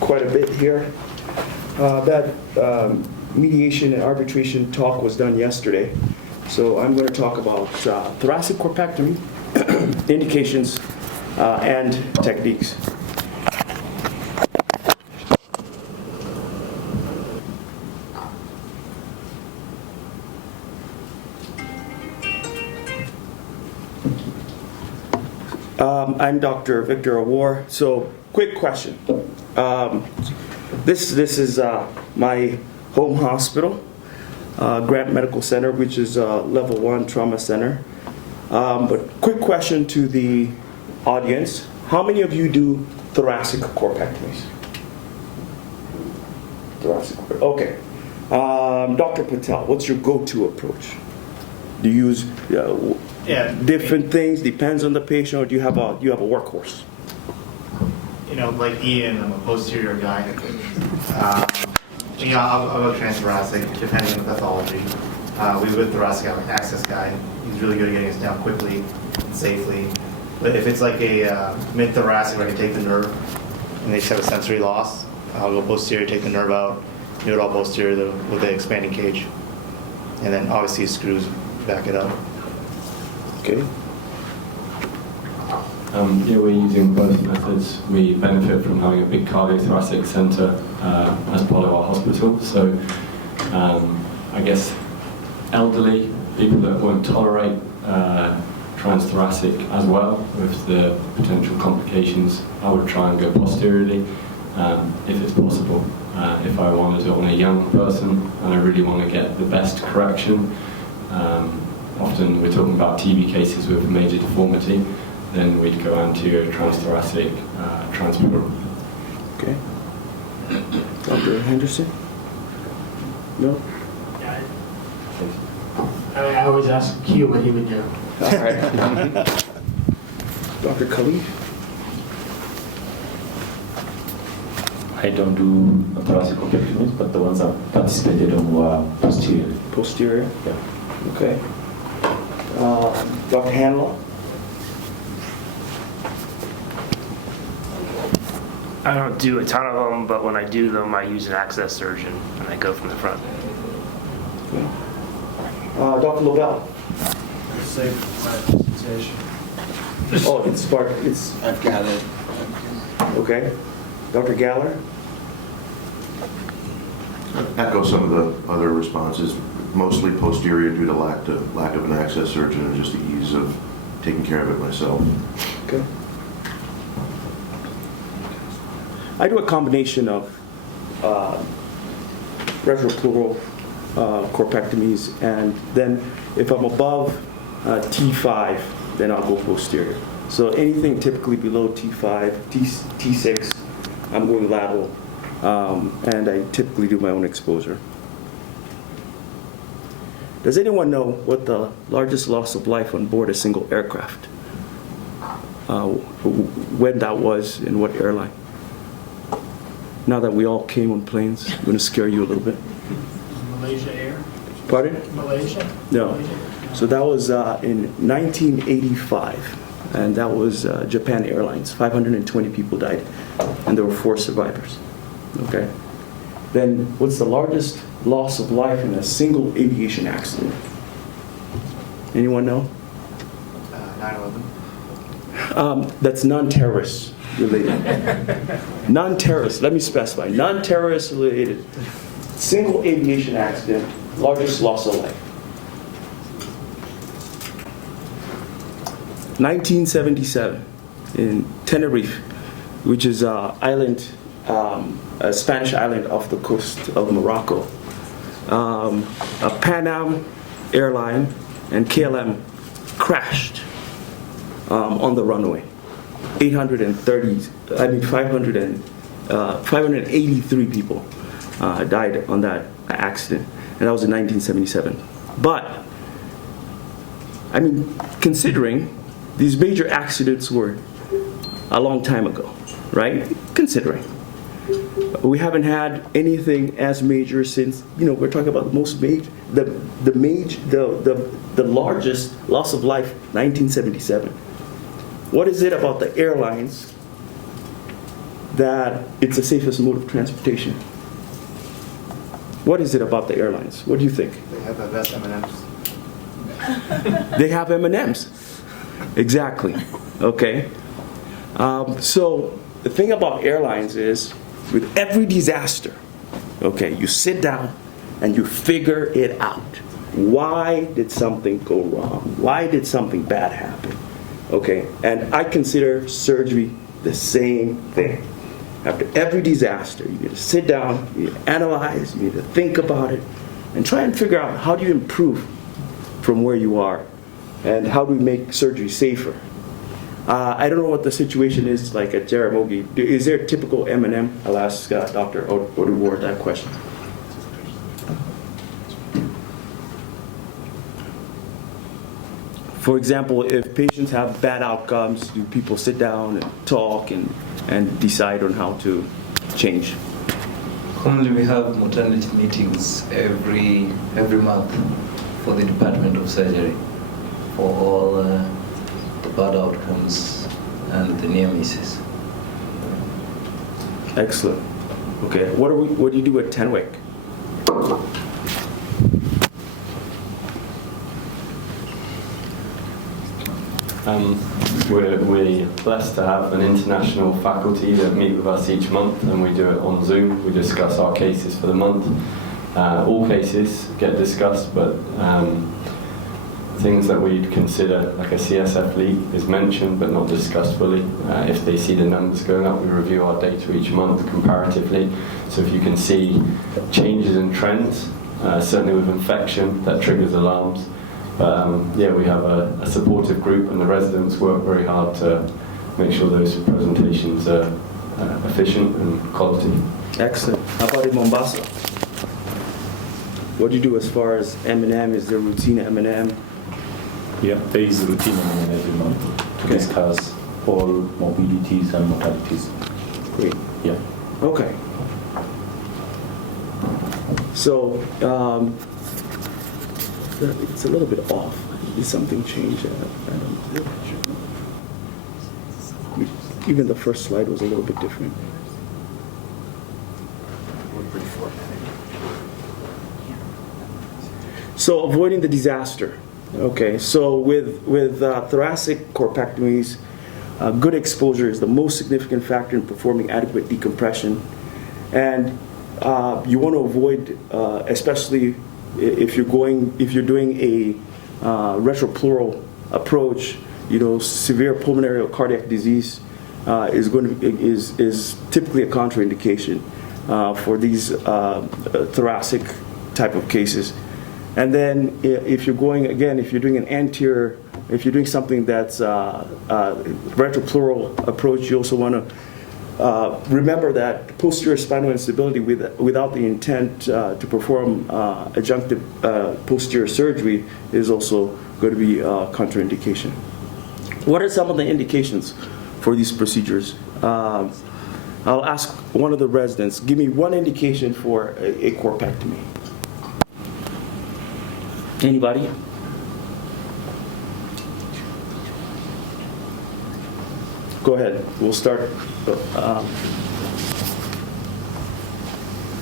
quite a bit here. That mediation and arbitration talk was done yesterday. So I'm going to talk about thoracic corpectomy, indications, and techniques. I'm Dr. Victor Awuor. So, quick question. This is my home hospital, Grant Medical Center, which is a level 1 trauma center. But quick question to the audience. How many of you do thoracic corpectomies? Thoracic, okay. Dr. Patel, what's your go-to approach? Do you use different things, depends on the patient, or do you have a workhorse? You know, like Ian, I'm a posterior guy. I'll go transthoracic, depending on the pathology. We would thoracic access guy. He's really good at getting us down quickly and safely. But if it's like a mid-thoracic where I can take the nerve and they just have a sensory loss, I'll go posterior, take the nerve out, do it all posterior with the expanding cage. And then obviously screws back it up. Okay. We're using both methods. We benefit from having a big cardiothoracic centre as part of our hospital. So I guess elderly, people that won't tolerate transthoracic as well with the potential complications, I would try and go posteriorly if it's possible. If I want to do it on a young person and I really want to get the best correction, often we're talking about TB cases with major deformity, then we'd go anterior transthoracic transport. Okay. Dr. Henderson? No? Yeah, I always ask Q what he would do. All right. Dr. Khalid? I don't do thoracic corpectomies, but the ones I've participated in were posterior. Posterior? Yeah. Okay. Dr. Hanlaw? I don't do a ton of them, but when I do them, I use an access surgeon and I go from the front. Okay. Dr. Lobel? Save my presentation. Oh, it's I've got it. okay. Dr. Galler? Echo some of the other responses, mostly posterior due to lack of an access surgeon and just the ease of taking care of it myself. Okay. I do a combination of retropleural corpectomies, and then if I'm above T5, then I'll go posterior. So anything typically below T5, T6, I'm going lateral, and I typically do my own exposure. Does anyone know what the largest loss of life on board a single aircraft? When that was and what airline? Now that we all came on planes, I'm going to scare you a little bit. Malaysia Air? Pardon? Malaysia? No. So that was in 1985, and that was Japan Airlines. 520 people died, and there were 4 survivors. Okay. Then what's the largest loss of life in a single aviation accident? Anyone know? 9/11. That's non-terrorist related. Non-terrorist, let me specify. Non-terrorist related. Single aviation accident, largest loss of life. 1977 in Tenerife, which is an island, a Spanish island off the coast of Morocco. A Pan Am airline and KLM crashed on the runway. 583 people died on that accident, and that was in 1977. But, I mean, considering these major accidents were a long time ago, right? Considering. We haven't had anything as major since, we're talking about the most major, the largest loss of life, 1977. What is it about the airlines that it's the safest mode of transportation? What is it about the airlines? What do you think? They have the best M&Ms. They have M&Ms. Exactly. Okay. So the thing about airlines is, with every disaster, okay, you sit down and you figure it out. Why did something go wrong? Why did something bad happen? Okay, and I consider surgery the same thing. After every disaster, you need to sit down, you need to analyze, you need to think about it, and try and figure out how do you improve from where you are, and how do we make surgery safer. I don't know what the situation is like at Jaramogi. Is there a typical M&M? I'll ask Dr. Awuor that question. For example, if patients have bad outcomes, do people sit down and talk and decide on how to change? Commonly, we have mortality meetings every month for the Department of Surgery for all the bad outcomes and the near misses. Excellent. Okay. What do you do at Tenwick? We're blessed to have an international faculty that meet with us each month, and we do it on Zoom. We discuss our cases for the month. All cases get discussed, but things that we'd consider, like a CSF leak, is mentioned but not discussed fully. If they see the numbers going up, we review our data each month comparatively. So if you can see changes in trends, certainly with infection, that triggers alarms. But yeah, we have a supportive group, and the residents work very hard to make sure those presentations are efficient and quality. Excellent. How about in Mombasa? What do you do as far as M&M? Is there routine M&M? Yeah, there is a routine M&M every month to discuss all morbidities and mortalities. Great. Yeah. Okay. So it's a little bit off. Did something change? I don't know. Even the first slide was a little bit different. So avoiding the disaster. Okay, so with thoracic corpectomies, good exposure is the most significant factor in performing adequate decompression, and you want to avoid, especially if you're doing a retropleural approach. You know, severe pulmonary or cardiac disease is typically a contraindication for these thoracic type of cases. And then if you're doing an anterior, if you're doing something that's retropleural approach, you also want to remember that posterior spinal instability without the intent to perform adjunctive posterior surgery is also going to be a contraindication. What are some of the indications for these procedures? I'll ask one of the residents, give me one indication for a corpectomy. Anybody? Go ahead. We'll start.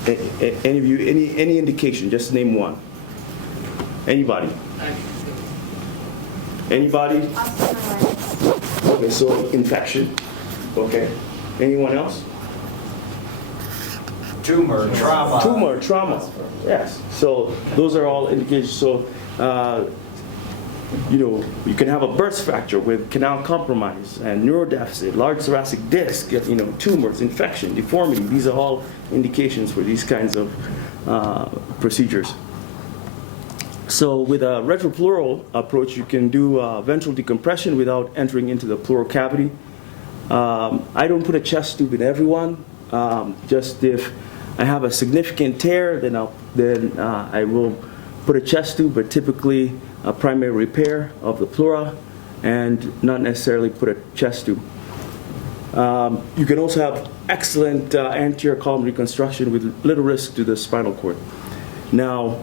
Any of you? Any indication? Just name one. Anybody? Anybody? Okay, so infection. Okay. Anyone else? Tumor, trauma. Tumor, trauma. Yes. So those are all indications. So, you can have a burst fracture with canal compromise and neurodeficit, large thoracic disc, tumors, infection, deformity. These are all indications for these kinds of procedures. So with a retropleural approach, you can do ventral decompression without entering into the pleural cavity. I don't put a chest tube in everyone. Just if I have a significant tear, then I will put a chest tube, but typically a primary repair of the pleura and not necessarily put a chest tube. You can also have excellent anterior column reconstruction with little risk to the spinal cord. Now,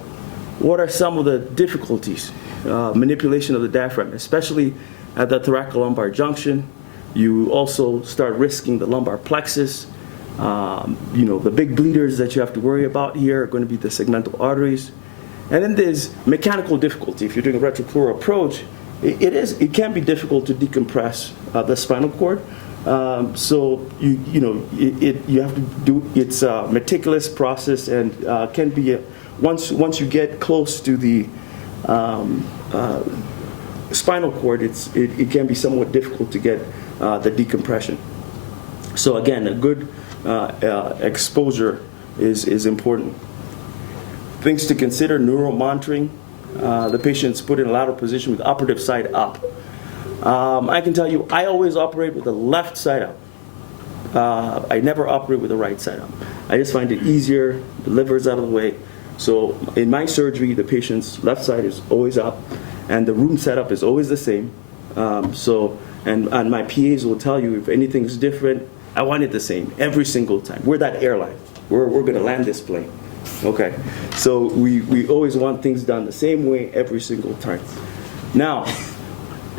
what are some of the difficulties? Manipulation of the diaphragm, especially at the thoracolumbar junction. You also start risking the lumbar plexus You know, the big bleeders that you have to worry about here are going to be the segmental arteries. And then there's mechanical difficulty. If you're doing a retropleural approach, it can be difficult to decompress the spinal cord. So you have to do, it's a meticulous process, and can be once you get close to the spinal cord, it can be somewhat difficult to get the decompression. So again, a good exposure is important. Things to consider: neural monitoring. The patient's put in a lateral position with operative side up. I can tell you, I always operate with the left side up. I never operate with the right side up. I just find it easier, the liver's out of the way. So in my surgery, the patient's left side is always up, and the room setup is always the same. And my PAs will tell you if anything's different, I want it the same every single time. We're that airline. We're going to land this plane. Okay, so we always want things done the same way every single time. Now,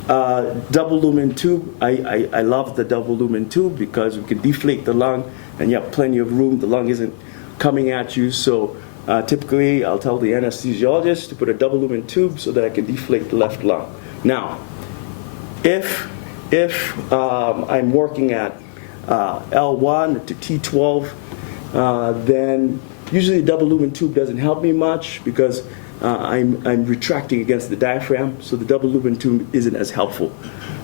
double lumen tube. I love the double lumen tube because we can deflate the lung, and you have plenty of room. The lung isn't coming at you. So typically, I'll tell the anesthesiologist to put a double lumen tube so that I can deflate the left lung. Now, if I'm working at L1 to T12, then usually the double lumen tube doesn't help me much because I'm retracting against the diaphragm, so the double lumen tube isn't as helpful.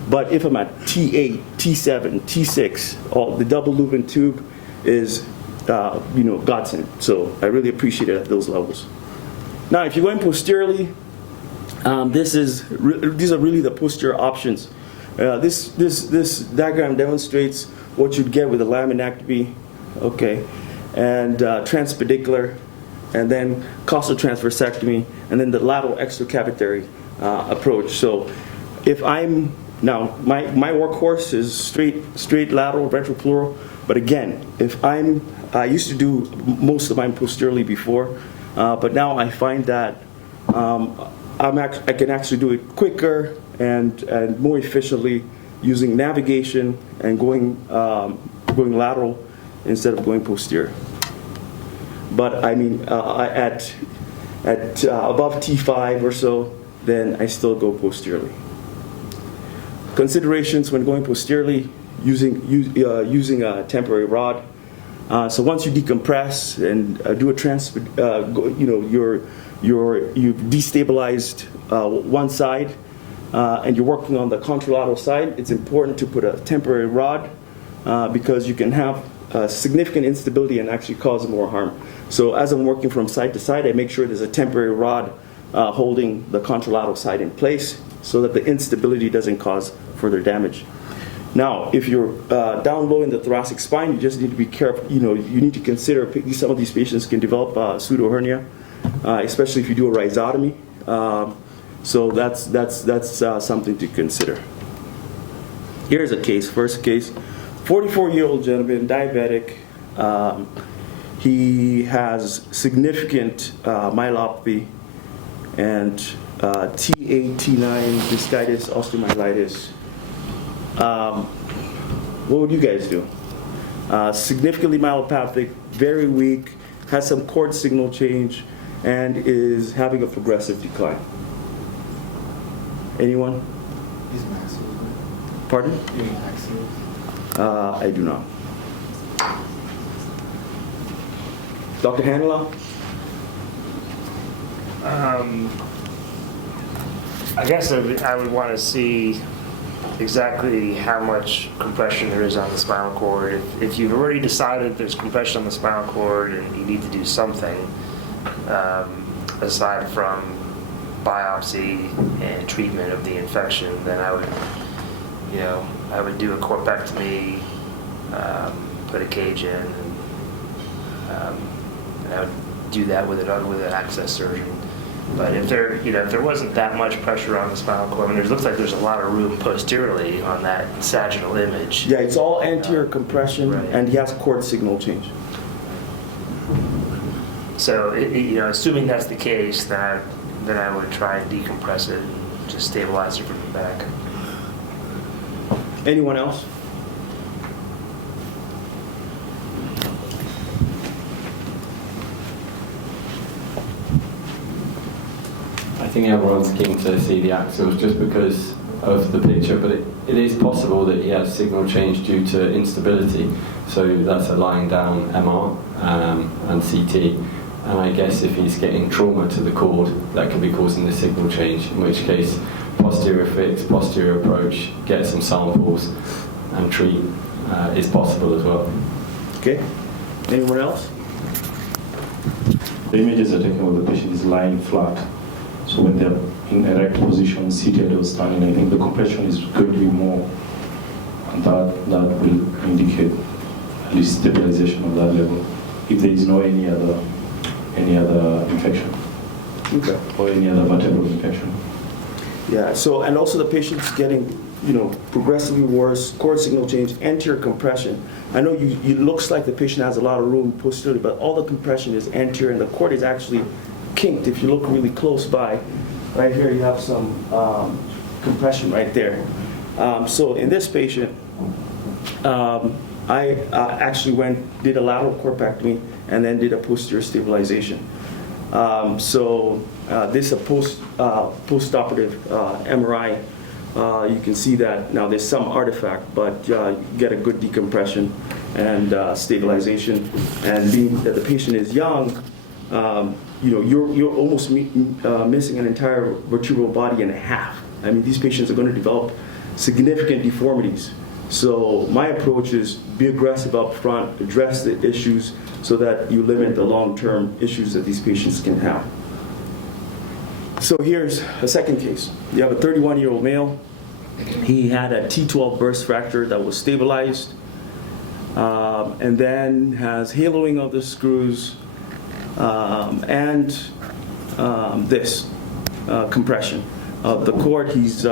But if I'm at T8, T7, T6, the double lumen tube is godsend. So I really appreciate it at those levels. Now, if you're going posteriorly, these are really the posterior options. This diagram demonstrates what you'd get with a laminectomy, okay, and transpedicular, and then costal transversectomy, and then the lateral extracavitary approach. So if I'm, now my workhorse is straight lateral retropleural, but again, if I used to do most of mine posteriorly before, but now I find that I can actually do it quicker and more efficiently using navigation and going lateral instead of going posterior. But I mean, at above T5 or so, then I still go posteriorly. Considerations when going posteriorly: using a temporary rod. So once you decompress and do a you've destabilized one side, and you're working on the contralateral side, it's important to put a temporary rod because you can have significant instability and actually cause more harm. So as I'm working from side to side, I make sure there's a temporary rod holding the contralateral side in place so that the instability doesn't cause further damage. Now, if you're down low in the thoracic spine, you just need to be careful. You need to consider some of these patients can develop pseudo hernia, especially if you do a rhizotomy. So that's something to consider. Here's a case. First case: 44-year-old gentleman, diabetic. He has significant myelopathy and T8, T9, discitis, osteomyelitis. What would you guys do? Significantly myelopathic, very weak, has some cord signal change, and is having a progressive decline. Anyone? He's massive. Pardon? You mean massive? I do not. Dr. Hanela? I guess I would want to see exactly how much compression there is on the spinal cord. If you've already decided there's compression on the spinal cord and you need to do something, aside from biopsy and treatment of the infection, then I would do a corpectomy, put a cage in, and I would do that with an access surgeon. But if there wasn't that much pressure on the spinal cord, it looks like there's a lot of room posteriorly on that sagittal image. Yeah, it's all anterior compression, right. And he has cord signal change. So, assuming that's the case, then I would try and decompress it and just stabilize it from the back. Anyone else? think everyone's keen to see the axles just because of the picture, but it is possible that he has signal change due to instability. So that's a lying down MR and CT. And I guess if he's getting trauma to the cord, that could be causing the signal change, in which case posterior fix, posterior approach, get some samples and treat is possible as well. Okay. Anyone else? The images are taken when the patient is lying flat. So when they're in erect position, seated or standing, I think the compression is going to be more, and that will indicate at least stabilization of that level. If there is no any other infection, Okay. or any other vertebral infection. Yeah, so, and also the patient's getting, progressively worse, cord signal change, anterior compression. I know it looks like the patient has a lot of room posteriorly, but all the compression is anterior, and the cord is actually kinked. If you look really close by, right here you have some compression right there. So in this patient, I actually did a lateral corpectomy and then did a posterior stabilization. This is a post-operative MRI. You can see that now there's some artifact, but you get a good decompression and stabilization. And being that the patient is young, you're almost missing an entire vertebral body in half. I mean, these patients are going to develop significant deformities. So my approach is be aggressive up front, address the issues so that you limit the long-term issues that these patients can have. So here's a second case. You have a 31-year-old male. He had a T12 burst fracture that was stabilized, and then has haloing of the screws and this compression of the cord. He's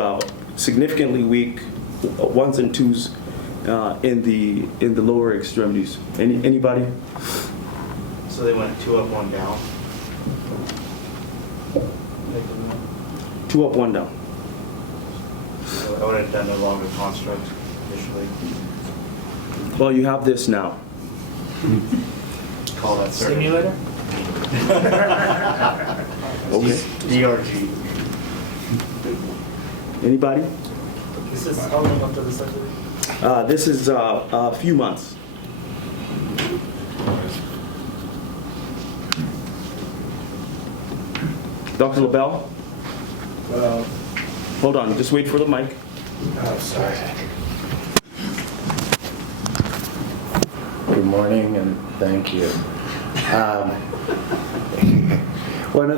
significantly weak, ones and twos in the lower extremities. Anybody? So they went 2 up, 1 down. 2 up, 1 down. So I would have done a longer construct initially. Well, you have this now. Call that surgery. Stimulator? Okay. DRG. Anybody? This is how long after the surgery? This is a few months. Dr. LaBelle? Hold on, just wait for the mic. Oh, sorry. Good morning and thank you. One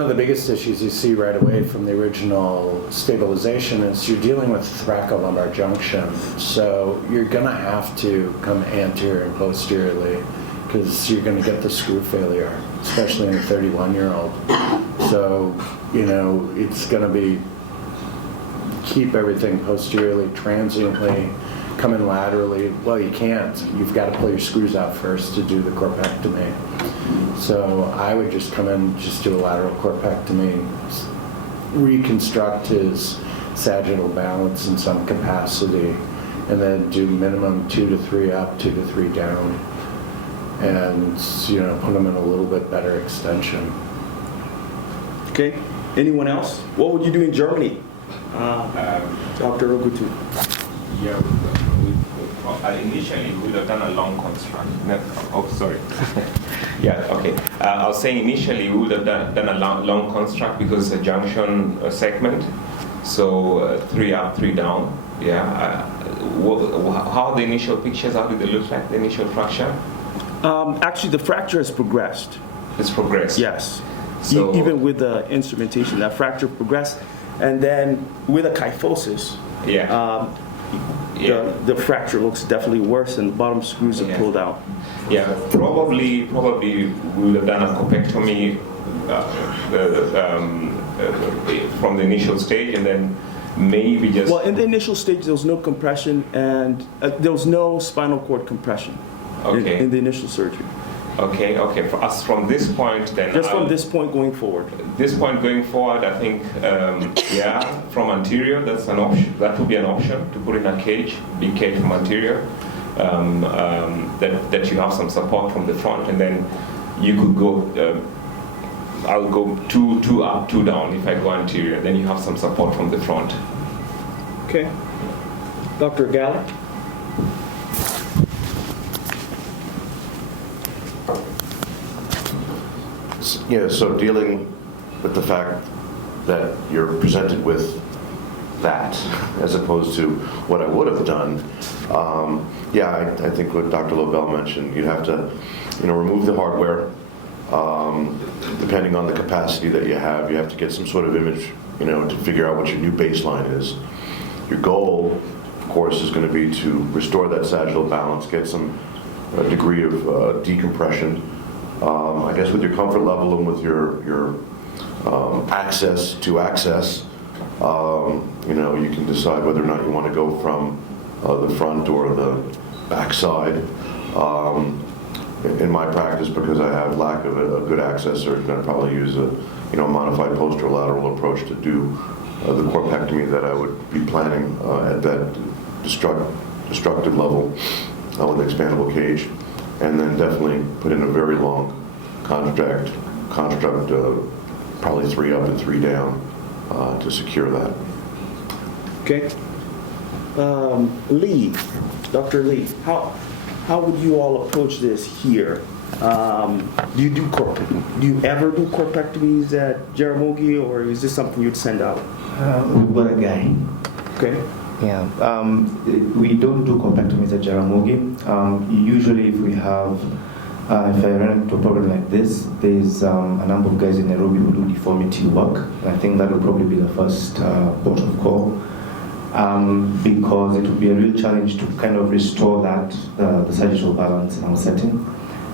of the biggest issues you see right away from the original stabilization is you're dealing with thoracolumbar junction. So you're going to have to come anterior and posteriorly because you're going to get the screw failure, especially in a 31-year-old. So, it's going to be keep everything posteriorly, transiently, come in laterally. Well, you can't. You've got to pull your screws out first to do the corpectomy. So I would just come in, just do a lateral corpectomy, reconstruct his sagittal balance in some capacity, and then do minimum 2 to 3 up, 2 to 3 down, and put him in a little bit better extension. Okay. Anyone else? What would you do in Germany? Dr. Ogutu. Yeah, initially we would have done a long construct. Oh, sorry. Yeah, okay. I was saying initially we would have done a long construct because it's a junction segment. So 3 up, 3 down. Yeah. How are the initial pictures? How did they look like, the initial fracture? Actually, the fracture has progressed. It's progressed? Yes. So, even with the instrumentation, that fracture progressed. And then with a kyphosis, the fracture looks definitely worse and the bottom screws are pulled out. Yeah, probably we would have done a corpectomy from the initial stage and then maybe just... Well, in the initial stage, there was no compression and there was no spinal cord compression in the initial surgery. Okay. For us, from this point, then just from this point going forward. This point going forward, I think, from anterior, that's an option. That would be an option to put in a cage, big cage from anterior, that you have some support from the front, and then you could go I'll go two up, two down if I go anterior. Then you have some support from the front. Okay. Dr. Gallic? Yeah, so dealing with the fact that you're presented with that as opposed to what I would have done, I think what Dr. Lobel mentioned, you have to, remove the hardware. Depending on the capacity that you have to get some sort of image, to figure out what your new baseline is. Your goal, of course, is going to be to restore that sagittal balance, get some degree of decompression. I guess with your comfort level and with your access to access, you can decide whether or not you want to go from the front or the back side. In my practice, because I have lack of a good access surgeon, I'd probably use a modified posterolateral approach to do the corpectomy that I would be planning at that destructive level with an expandable cage, and then definitely put in a very long construct, probably 3 up and 3 down to secure that. Okay. Lee, Dr. Lee, how would you all approach this here? Do you ever do corpectomies at Jaramogi, or is this something you'd send out? We've got a guy. Okay. Yeah. We don't do corpectomies at Jaramogi. Usually, if we have, if I run into a problem like this, there's a number of guys in Nairobi who do deformity work. And I think that will probably be the first port of call. Because it would be a real challenge to kind of restore that, the sagittal balance in our setting.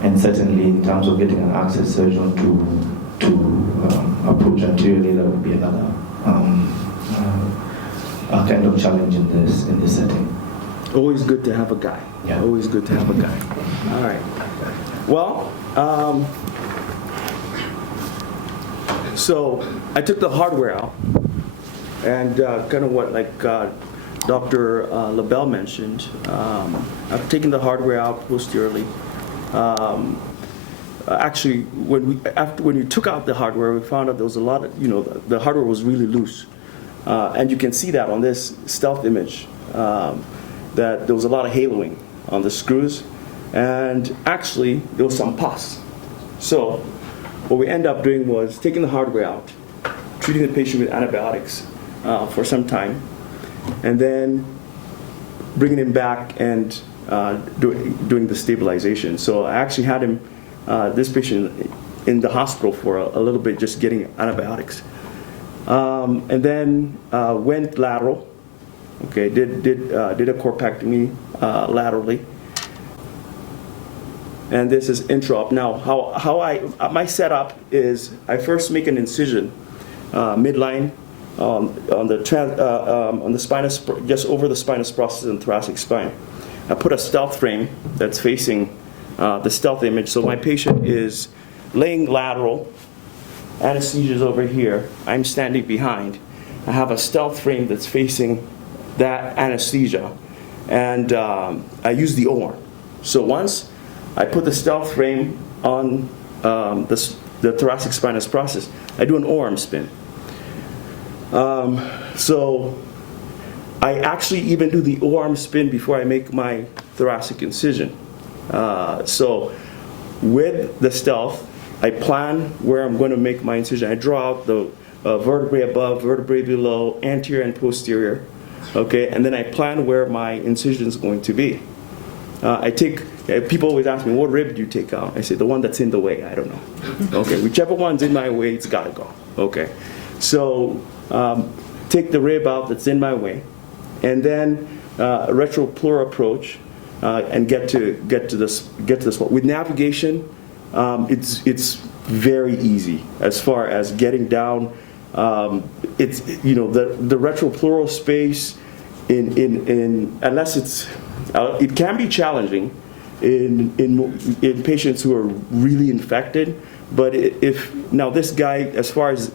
And certainly in terms of getting an access surgeon to approach anteriorly, that would be another kind of challenge in this setting. Always good to have a guy. Yeah. Always good to have a guy. All right. Well, so I took the hardware out. And kind of what Dr. LaBelle mentioned, I've taken the hardware out posteriorly. Actually, when we took out the hardware, we found out there was a lot of, the hardware was really loose. And you can see that on this stealth image, that there was a lot of haloing on the screws. And actually, there was some pus. So what we ended up doing was taking the hardware out, treating the patient with antibiotics for some time, and then bringing him back and doing the stabilization. So I actually had him, this patient, in the hospital for a little bit, just getting antibiotics, and then went lateral. Okay, did a corpectomy laterally, and this is intra-op. Now, my setup is I first make an incision midline. On the spinous, just over the spinous process and thoracic spine. I put a stealth frame that's facing the stealth image. So my patient is laying lateral, anesthesia is over here, I'm standing behind. I have a stealth frame that's facing that anesthesia, and I use the Awuor. So once I put the stealth frame on the thoracic spinous process, I do an O-arm spin. So I actually even do the O-arm spin before I make my thoracic incision. So with the stealth, I plan where I'm going to make my incision. I draw out the vertebrae above, vertebrae below, anterior and posterior. Okay, and then I plan where my incision is going to be. People always ask me, what rib do you take out? I say, the one that's in the way. I don't know. Okay, whichever one's in my way, it's got to go. Okay, so take the rib out that's in my way, and then retropleural approach, and get to this spot. With navigation, it's very easy as far as getting down. It's the retropleural space in unless it's it can be challenging in patients who are really infected. But if now this guy, as far as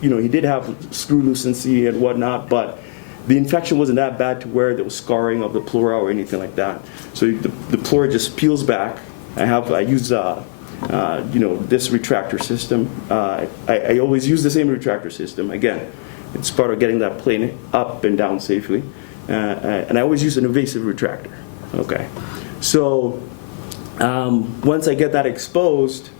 he did have screw lucency and whatnot, but the infection wasn't that bad to where there was scarring of the pleura or anything like that. So the pleura just peels back. I use this retractor system. I always use the same retractor system. Again, it's part of getting that plane up and down safely. And I always use an invasive retractor. Okay. So once I get that exposed,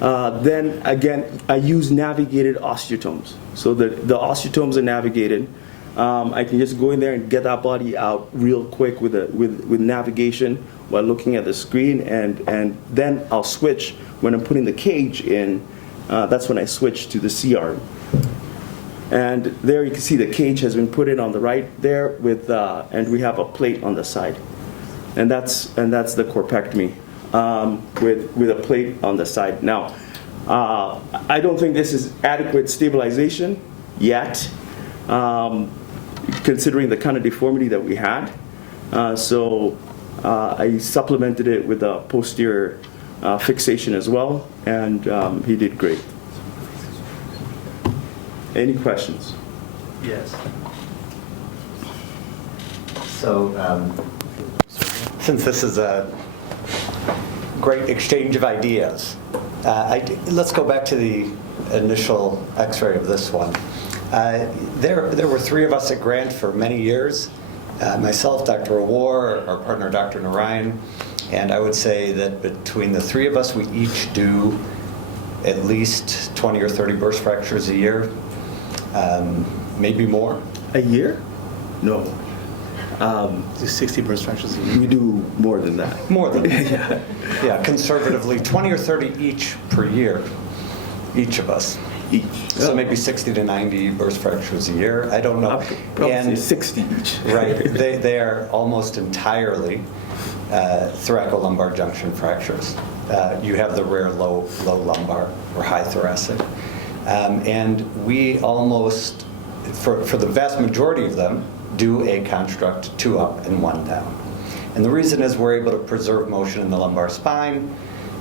then again, I use navigated osteotomes. So the osteotomes are navigated. I can just go in there and get that body out real quick with navigation while looking at the screen, and then I'll switch when I'm putting the cage in. That's when I switch to the C-arm. And there you can see the cage has been put in on the right there and we have a plate on the side, and that's the corpectomy with a plate on the side. Now, I don't think this is adequate stabilization yet, considering the kind of deformity that we had. So I supplemented it with a posterior fixation as well, and he did great. Any questions? Yes. So, since this is a great exchange of ideas, let's go back to the initial X-ray of this one. There were three of us at Grant for many years. Myself, Dr. Awuor, our partner, Dr. Narayan, and I would say that between the three of us, we each do at least 20 or 30 burst fractures a year. Maybe more. A year? No. Do 60 burst fractures a year? We do more than that. More than that. Yeah, conservatively, 20 or 30 each per year, each of us. Each. So maybe 60 to 90 burst fractures a year. I don't know. Probably 60 each. Right. They are almost entirely thoracolumbar junction fractures. You have the rare low lumbar or high thoracic. And we almost, for the vast majority of them, do a construct 2 up and 1 down. And the reason is we're able to preserve motion in the lumbar spine,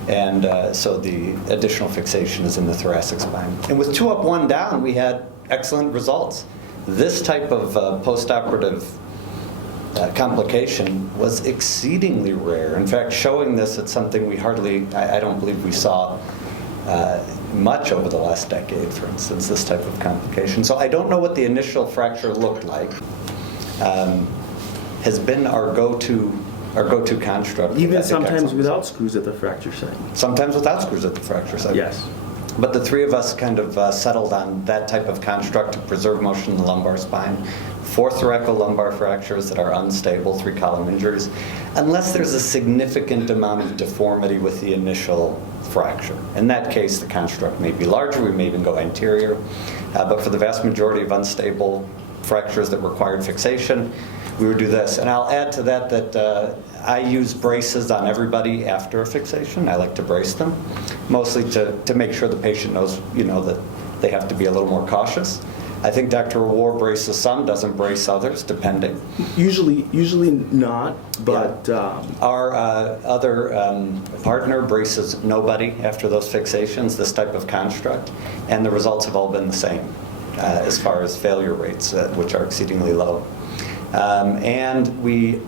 and so the additional fixation is in the thoracic spine. And with 2 up, 1 down, we had excellent results. This type of postoperative complication was exceedingly rare. In fact, showing this, it's something we hardly, I don't believe we saw much over the last decade, for instance, this type of complication. So I don't know what the initial fracture looked like. Has been our go-to construct. Even sometimes without screws at the fracture site. Sometimes without screws at the fracture site. Yes. But the three of us kind of settled on that type of construct to preserve motion in the lumbar spine for thoracolumbar fractures that are unstable, 3-column injuries, unless there's a significant amount of deformity with the initial fracture. In that case, the construct may be larger, we may even go anterior, but for the vast majority of unstable fractures that required fixation, we would do this. And I'll add to that I use braces on everybody after a fixation. I like to brace them, mostly to make sure the patient knows, that they have to be a little more cautious. I think Dr. Awuor braces some, doesn't brace others, depending. Usually not, but... Yeah. Our other partner braces nobody after those fixations, this type of construct, and the results have all been the same as far as failure rates, which are exceedingly low. And we,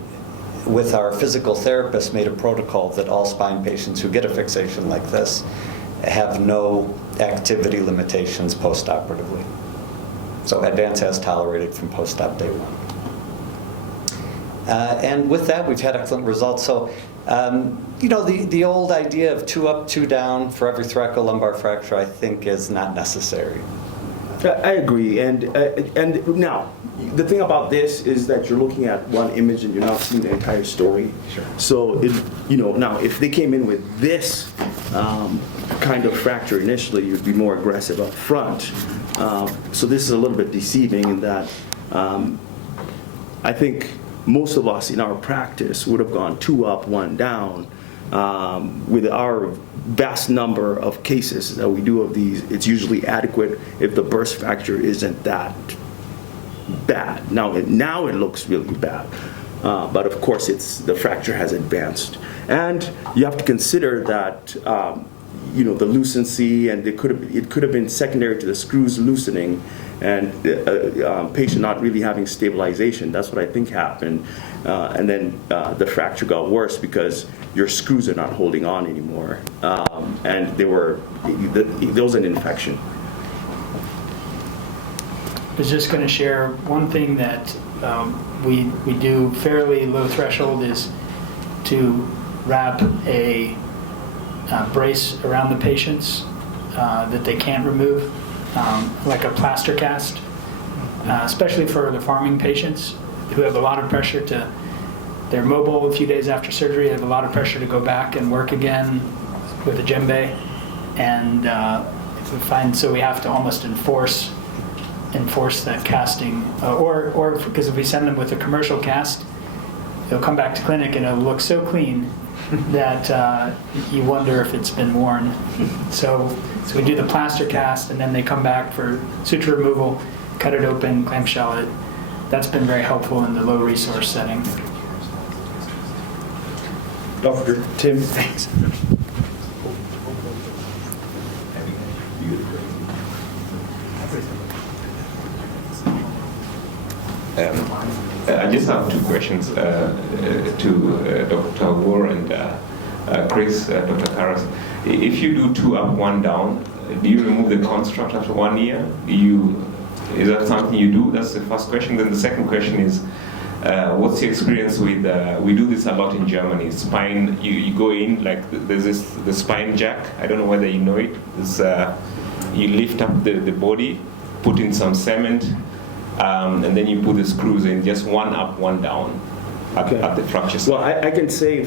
with our physical therapist, made a protocol that all spine patients who get a fixation like this have no activity limitations post-operatively. So advance as tolerated from post-op day 1. And with that, we've had excellent results. So, the old idea of 2 up, 2 down for every thoracolumbar fracture, I think, is not necessary. I agree, and now the thing about this is that you're looking at one image and you're not seeing the entire story. Sure. So now if they came in with this kind of fracture initially, you'd be more aggressive up front. So this is a little bit deceiving in that I think most of us in our practice would have gone 2 up, 1 down. With our vast number of cases that we do of these, it's usually adequate if the burst fracture isn't that bad. Now it looks really bad, but of course the fracture has advanced, and you have to consider that the lucency, and it could have been secondary to the screws loosening, and patient not really having stabilization. That's what I think happened. And then the fracture got worse because your screws are not holding on anymore. And there was an infection. I was just going to share one thing that we do fairly low threshold is to wrap a brace around the patients that they can't remove, like a plaster cast, especially for the farming patients who have a lot of pressure to, they're mobile a few days after surgery, they have a lot of pressure to go back and work again with a djembe. And if we find, so we have to almost enforce that casting, or because if we send them with a commercial cast, they'll come back to clinic and it'll look so clean that you wonder if it's been worn. So we do the plaster cast, and then they come back for suture removal, cut it open, clamshell it. That's been very helpful in the low resource setting. Dr. Tim. Thanks. I just have two questions to Dr. Awuor and Chris, Dr. Karas. If you do 2 up, 1 down, do you remove the construct after 1 year? Is that something you do? That's the first question. Then the second question is, what's your experience with, we do this a lot in Germany, spine, you go in, like there's the spine jack, I don't know whether you know it. You lift up the body, put in some cement, and then you put the screws in, just 1 up, 1 down at the fracture site. Well, I can say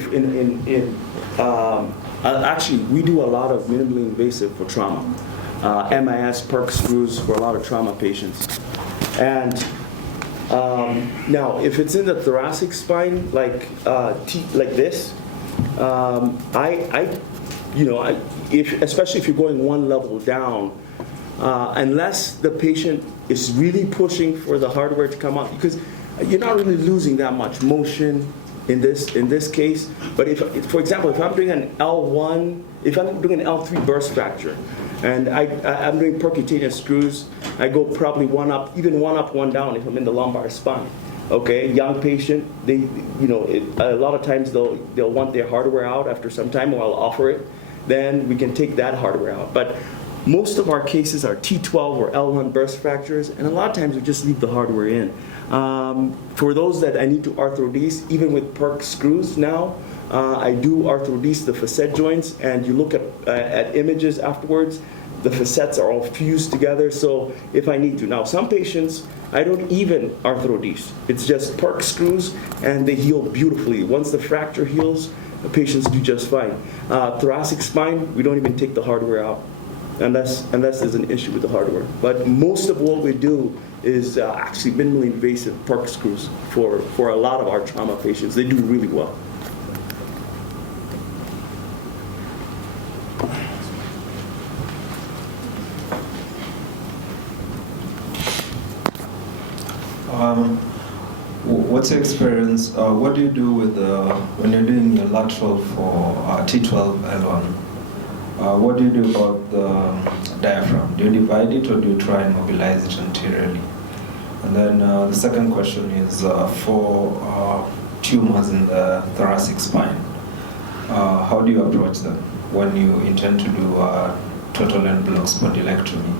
actually, we do a lot of minimally invasive for trauma. MIS, perc screws for a lot of trauma patients. And now, if it's in the thoracic spine, like this, especially if you're going 1 level down, unless the patient is really pushing for the hardware to come out, because you're not really losing that much motion in this case. But if, for example, if I'm doing an L1, if I'm doing an L3 burst fracture, and I'm doing percutaneous screws, I go probably 1 up, even 1 up, 1 down if I'm in the lumbar spine. Okay, young patient, a lot of times they'll want their hardware out after some time, or I'll offer it. Then we can take that hardware out. But most of our cases are T12 or L1 burst fractures, and a lot of times we just leave the hardware in. For those that I need to arthrodese, even with perc screws now, I do arthrodese the facet joints, and you look at images afterwards, the facets are all fused together, so if I need to. Now, some patients, I don't even arthrodese. It's just perc screws, and they heal beautifully. Once the fracture heals, the patients do just fine. Thoracic spine, we don't even take the hardware out, unless there's an issue with the hardware. But most of what we do is actually minimally invasive perc screws for a lot of our trauma patients. They do really well. What's your experience? What do you do with when you're doing your lateral for T12 L1? What do you do about the diaphragm? Do you divide it, or do you try and mobilize it anteriorly? And then the second question is for tumors in the thoracic spine. How do you approach them when you intend to do total en bloc spondylectomy?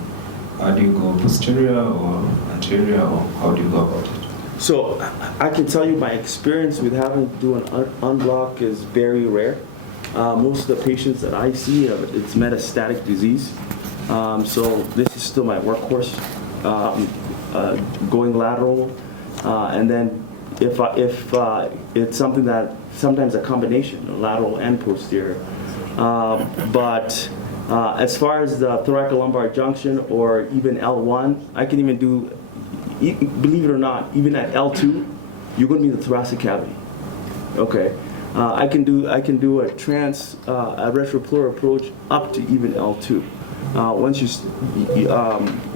Do you go posterior or anterior, or how do you go about it? So I can tell you my experience with having to do an unblock is very rare. Most of the patients that I see, it's metastatic disease. So this is still my workhorse, going lateral. And then if it's something that, sometimes a combination, lateral and posterior. But as far as the thoracolumbar junction or even L1, I can even do, believe it or not, even at L2, you're going to be in the thoracic cavity. Okay. I can do a retropleural approach up to even L2.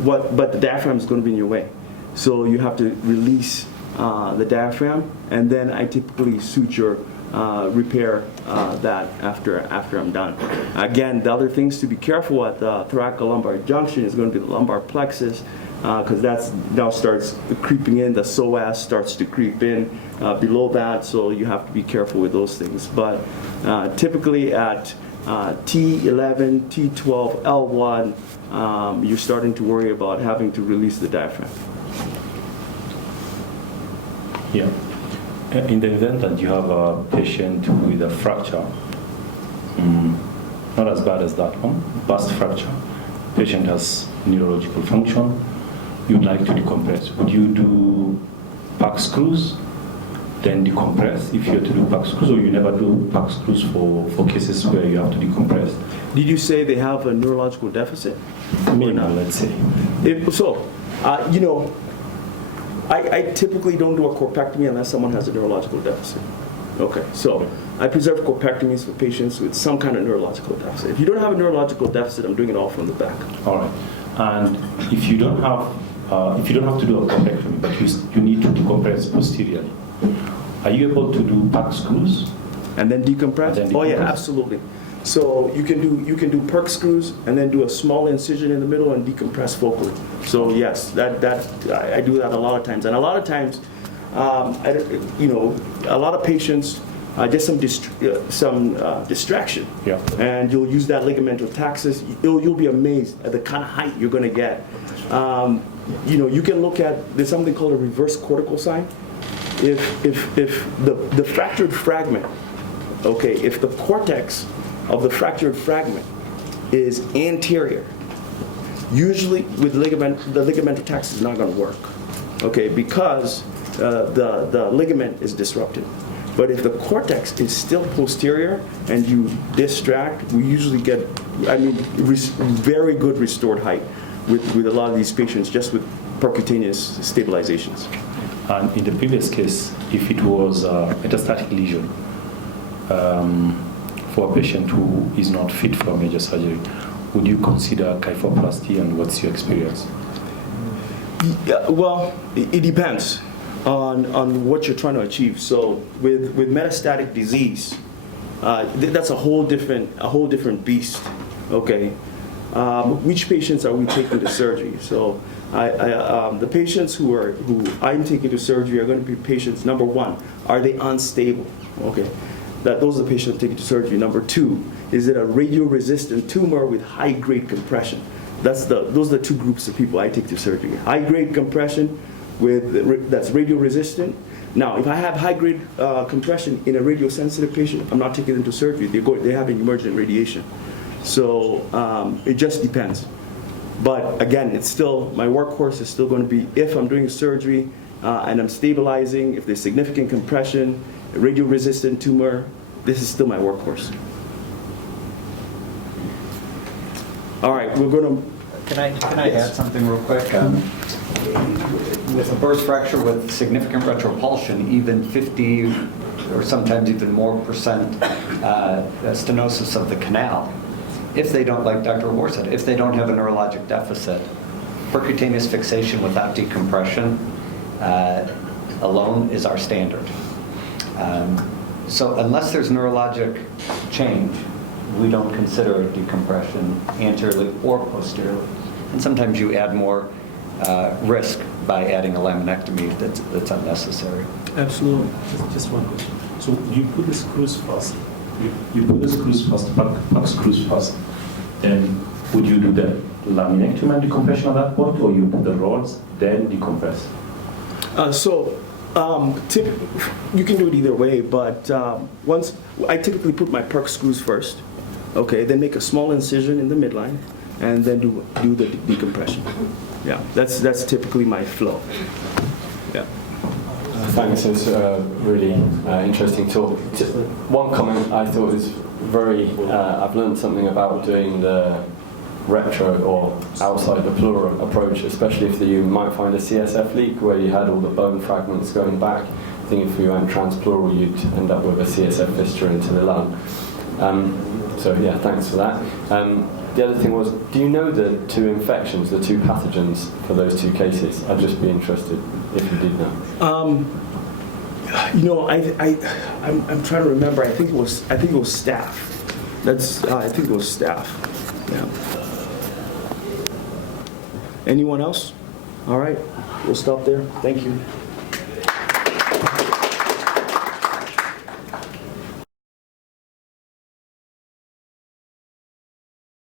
But the diaphragm is going to be in your way, so you have to release the diaphragm, and then I typically suture repair that after I'm done. Again, the other things to be careful at the thoracolumbar junction is going to be the lumbar plexus, because that's now starts creeping in. The psoas starts to creep in below that, so you have to be careful with those things. But typically at T11, T12, L1, you're starting to worry about having to release the diaphragm. Yeah. In the event that you have a patient with a fracture, not as bad as that one, burst fracture, patient has neurological function, you'd like to decompress. Would you do pack screws, then decompress if you're to do pack screws, or you never do pack screws for cases where you have to decompress? Did you say they have a neurological deficit? Minimal, let's say. I typically don't do a corpectomy unless someone has a neurological deficit. Okay, so I preserve corpectomies for patients with some kind of neurological deficit. If you don't have a neurological deficit, I'm doing it all from the back. All right. And if you don't have to do a corpectomy, but you need to decompress posteriorly, are you able to do pack screws and then decompress? Oh yeah, absolutely. So you can do perk screws and then do a small incision in the middle and decompress focally. So yes, I do that a lot of times, and a lot of times, a lot of patients get some distraction, and you'll use that ligamentotaxis. You'll be amazed at the kind of height you're going to get. You can look at, there's something called a reverse cortical sign. If the fractured fragment, if the cortex of the fractured fragment is anterior, usually with the ligamentotaxis is not going to work, because the ligament is disrupted. But if the cortex is still posterior and you distract, we usually get, very good restored height with a lot of these patients just with percutaneous stabilizations. And in the previous case, if it was a metastatic lesion for a patient who is not fit for major surgery, would you consider kyphoplasty, and what's your experience? Yeah, well, it depends on what you're trying to achieve. So with metastatic disease, that's a whole different beast. Okay, which patients are we taking to surgery? So the patients who I'm taking to surgery are going to be patients. Number one, are they unstable? Okay, those are the patients taking to surgery. Number two, is it a radio-resistant tumor with high-grade compression? Those are the two groups of people I take to surgery. High-grade compression that's radio-resistant. Now, if I have high-grade compression in a radio-sensitive patient, I'm not taking them to surgery. They have an emergent radiation. So it just depends. But again, it's still, my workhorse is still going to be, if I'm doing surgery and I'm stabilizing, if there's significant compression, a radio-resistant tumor, this is still my workhorse. All right, we're going to... Can I add something real quick? With a burst fracture with significant retropulsion, even 50 or sometimes even more percent stenosis of the canal, if they don't, like Dr. Awuor said, if they don't have a neurologic deficit, percutaneous fixation without decompression alone is our standard. So unless there's neurologic change, we don't consider decompression anteriorly or posteriorly. And sometimes you add more risk by adding a laminectomy that's unnecessary. Absolutely. Just one question. So you put the screws first. You put the screws first, pack screws first. Then would you do the laminectomy and decompression at that point, or you put the rods, then decompress? You can do it either way, but once I typically put my perk screws first, then make a small incision in the midline, and then do the decompression. Yeah, that's typically my flow. Yeah. Thanks, it was a really interesting talk. Just one comment I thought was I've learned something about doing the retro or outside the pleura approach, especially if you might find a CSF leak where you had all the bone fragments going back. I think if you went transpleural, you'd end up with a CSF fistula into the lung. So yeah, thanks for that. The other thing was, do you know the two infections, the two pathogens for those two cases? I'd just be interested if you did know. I'm trying to remember. I think it was staph. I think it was staph. Yeah. Anyone else? All right, we'll stop there. Thank you.